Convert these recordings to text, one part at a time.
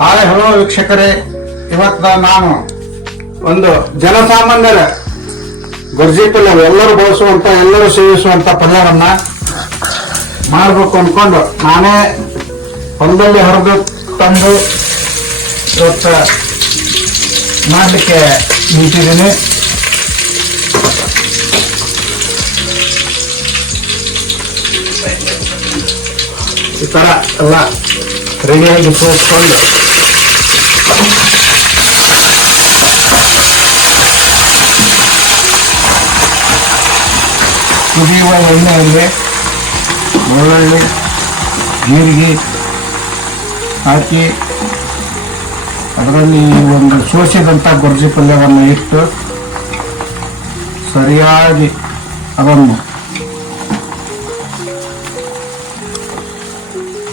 Hi hello ವೀಕ್ಷಕರೇ ಇವತ್ತು ನಾನು ಒಂದು ಜನಸಾಮಾನ್ಯರ ಗರ್ಜಿ ಪಲ್ಯ ಎಲ್ಲರೂ ಬಳಸುವಂಥ ಎಲ್ಲರೂ ಸೇವಿಸುವಂಥ ಪಲ್ಯವನ್ನ ಮಾಡಬೇಕು ಅಂದ್ಕೊಂಡು ನಾನೇ ಹೊಲದಲ್ಲಿ ಹೊರದು ತಂದು ಇವತ್ತು ಮಾಡಲಿಕ್ಕೆ ನಿಂತಿದ್ದೀನಿ. ಈ ಥರ ಎಲ್ಲ ರೆಡಿಯಾಗಿ ಸೋಸ್ಕೊಂಡು ಕುದಿಯುವ ಎಣ್ಣೆಯಲ್ಲಿ ಬೆಳ್ಳುಳ್ಳಿ ಜೀರಿಗೆ ಹಾಕಿ ಅದರಲ್ಲಿ ಒಂದು ಸೋಸಿದಂಥ ಗೊರ್ಜಿ ಪಲ್ಯವನ್ನು ಇಟ್ಟು ಸರಿಯಾಗಿ ಅದನ್ನು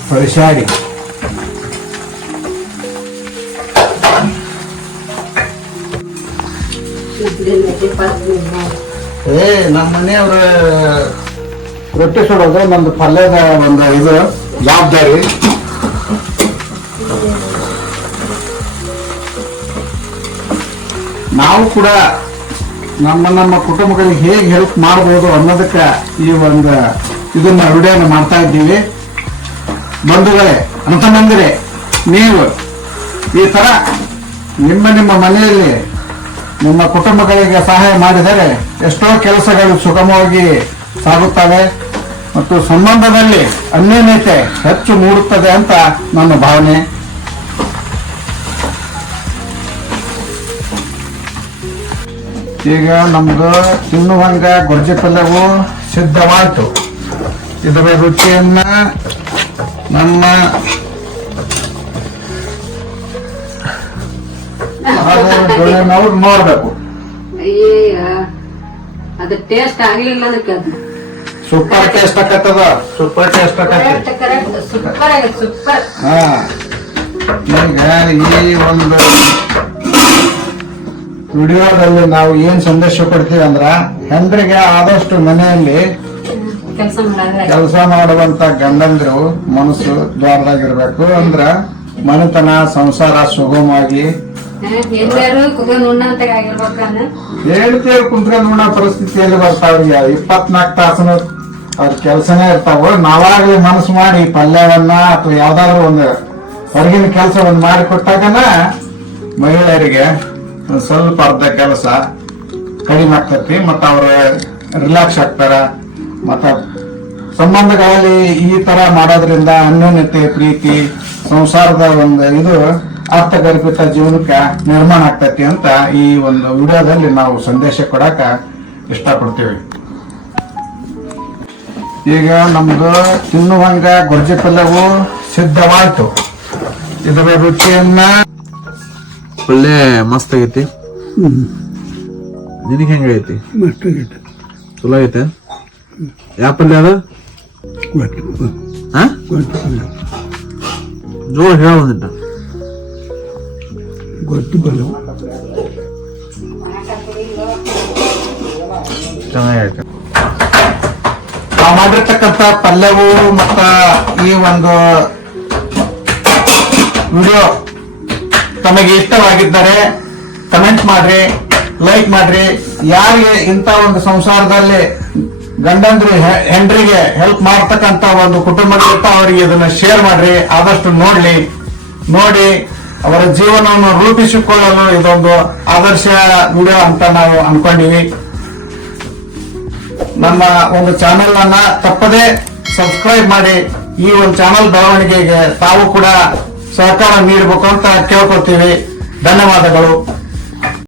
ಪರಿಸಾಡಿ ಏ ನಮ್ಮ ಮನೆಯವ್ರ ರೊಟ್ಟಿ ಸುಡೋದು ನಮ್ದು ಪಲ್ಯದ ಒಂದು ಇದು, ಜವಾಬ್ದಾರಿ. ನಾವು ಕೂಡ ನಮ್ಮ ನಮ್ಮ ಕುಟುಂಬಗಳಿಗೆ ಹೇಗೆ ಹೆಲ್ಪ್ ಮಾಡ್ಬೋದು ಅನ್ನೋದಕ್ಕೆ ಈ ಒಂದು ಇದನ್ನ ವಿಡಿಯೋನ ಮಾಡ್ತಾ ಇದ್ದೀವಿ. ಬಂಧುಗಳೇ ಅಂತ ಬಂದಿರಿ ನೀವು ಈ ತರ ನಿಮ್ಮ ನಿಮ್ಮ ಮನೆಯಲ್ಲಿ ನಿಮ್ಮ ಕುಟುಂಬಗಳಿಗೆ ಸಹಾಯ ಮಾಡಿದರೆ ಎಷ್ಟೋ ಕೆಲಸಗಳು ಸುಗಮವಾಗಿ ಸಾಗುತ್ತವೆ ಮತ್ತು ಸಂಬಂಧದಲ್ಲಿ ಅನ್ಯೋನ್ಯತೆ ಹೆಚ್ಚು ಮೂಡುತ್ತದೆ ಅಂತ ನನ್ನ ಭಾವನೆ. ಈಗ ನಮ್ದು ತಿನ್ನುವಂಗ ಗೊರ್ಜೆ ಪಲ್ಯವು ಸಿದ್ಧವಾಯಿತು. ಇದರ ರುಚಿಯನ್ನ ನಮ್ಮ ನಾವು ನೋಡ್ಬೇಕು. ಅಯ್ಯ ಅದು ಟೇಸ್ಟ್ ಆಗ್ಲಿಲ್ಲ ಅದಕ್ಕೆ ಅದು. ಸೂಪರ್ ಟೇಸ್ಟ್ ಆಕತ್ತದ ಸೂಪರ್ ಟೇಸ್ಟ್ ಸೂಪರ್ ಸೂಪರ್ ಹಾ. ಈಗ ಈ ಒಂದು ವಿಡಿಯೋದಲ್ಲಿ ನಾವು ಏನ್ ಸಂದೇಶ ಕೊಡ್ತೀವಿ ಅಂದ್ರ ಹೆಂಡ್ರಿಗೆ ಆದಷ್ಟು ಮನೆಯಲ್ಲಿ ಕೆಲಸ ಮಾಡಿದ್ರೆ. ಕೆಲಸ ಮಾಡುವಂತ ಗಂಡಂದ್ರು ಮನಸ್ಸು ದ್ವಾರದಾಗಿರ್ಬೇಕು ಅಂದ್ರ ಮನೆತನ ಸಂಸಾರ ಸುಗಮವಾಗಿ ಎಲ್ಲರೂ ಹೇಳ್ತೇವೆ ಕುಂತ್ಕೊಂಡು ಉಣ್ಣೋ ಪರಿಸ್ಥಿತಿಯಲ್ಲಿ ಬರ್ತಾವ್ರಿಗೆ ಇಪ್ಪತ್ನಾಲ್ಕು ತಾಸನು ಅವ್ರ ಕೆಲಸನೇ ಇರ್ತಾವ. ನಾವಾಗ್ಲಿ ಮನಸ್ಸು ಮಾಡಿ ಪಲ್ಯವನ್ನ ಅಥವಾ ಯಾವ್ದಾದ್ರು ಒಂದು ಹೊರಗಿನ ಕೆಲಸ ಒಂದು ಮಾಡಿ ಕೊಟ್ಟಾಗನ ಮಹಿಳೆಯರಿಗೆ ಒಂದು ಸ್ವಲ್ಪ ಅರ್ಧ ಕೆಲಸ ಕಡಿಮೆ ಆಗ್ತೈತಿ. ಮತ್ತ ಅವರು ರಿಲ್ಯಾಕ್ಸ್ ಆಗ್ತಾರ. ಮತ್ತ ಸಂಬಂಧಗಳಲ್ಲಿ ಈ ತರ ಮಾಡೋದ್ರಿಂದ ಅನ್ಯೋನ್ಯತೆ, ಪ್ರೀತಿ, ಸಂಸಾರದ ಒಂದು ಇದು ಅರ್ಥಗರ್ಭಿತ ಜೀವನಕ್ಕೆ ನಿರ್ಮಾಣ ಆಗ್ತೈತಿ ಅಂತ ಈ ಒಂದು ವಿಡಿಯೋದಲ್ಲಿ ನಾವು ಸಂದೇಶ ಕೊಡಾಕ ಇಷ್ಟಪಡ್ತೀವಿ. ಈಗ ನಮ್ದು ತಿನ್ನುವಂಗ ಗೊರ್ಜಿ ಪಲ್ಯವು ಸಿದ್ಧವಾಯ್ತು. ಇದರ ರುಚಿಯನ್ನ ಒಳ್ಳೆ ಮಸ್ತ್ ಆಗೈತಿ. ನಿನಗೆ ಹೆಂಗೈತಿ ಚಲೋ ಐತೆ ಯಾವ ಪಲ್ಯ ಅದ? ಹಾ? ಜೋರ್ ಹೇಳ ಒಂದಿಟ್ಟ ಚೆನ್ನಾಗೈತೆ ನಾವು ಮಾಡಿರ್ತಕ್ಕಂಥ ಪಲ್ಯವು ಮತ್ತ ಈ ಒಂದು ವಿಡಿಯೋ ತಮಗೆ ಇಷ್ಟವಾಗಿದ್ದರೆ ಕಮೆಂಟ್ ಮಾಡ್ರಿ ಲೈಕ್ ಮಾಡ್ರಿ. ಯಾರಿಗೆ ಇಂಥ ಒಂದು ಸಂಸಾರದಲ್ಲಿ ಗಂಡಂದ್ರಿ ಹೆಂಡ್ರಿಗೆ ಹೆಲ್ಪ್ ಮಾಡ್ತಕ್ಕಂಥ ಒಂದು ಕುಟುಂಬಗಳಿರ್ತ ಅವರಿಗೆ ಇದನ್ನ ಶೇರ್ ಮಾಡ್ರಿ. ಆದಷ್ಟು ನೋಡ್ಲಿ. ನೋಡಿ ಅವರ ಜೀವನವನ್ನು ರೂಪಿಸಿಕೊಳ್ಳಲು ಇದೊಂದು ಆದರ್ಶ ವಿಡಿಯೋ ಅಂತ ನಾವು ಅನ್ಕೊಂಡಿವಿ. ನಮ್ಮ ಒಂದು ಚಾನೆಲ್ ಅನ್ನ ತಪ್ಪದೇ ಸಬ್ಸ್ಕ್ರೈಬ್ ಮಾಡಿ, ಈ ಒಂದು ಚಾನೆಲ್ ಬೆಳವಣಿಗೆಗೆ ತಾವು ಕೂಡ ಸಹಕಾರ ನೀಡಬೇಕು ಅಂತ ಕೇಳ್ಕೊತೀವಿ ಧನ್ಯವಾದಗಳು.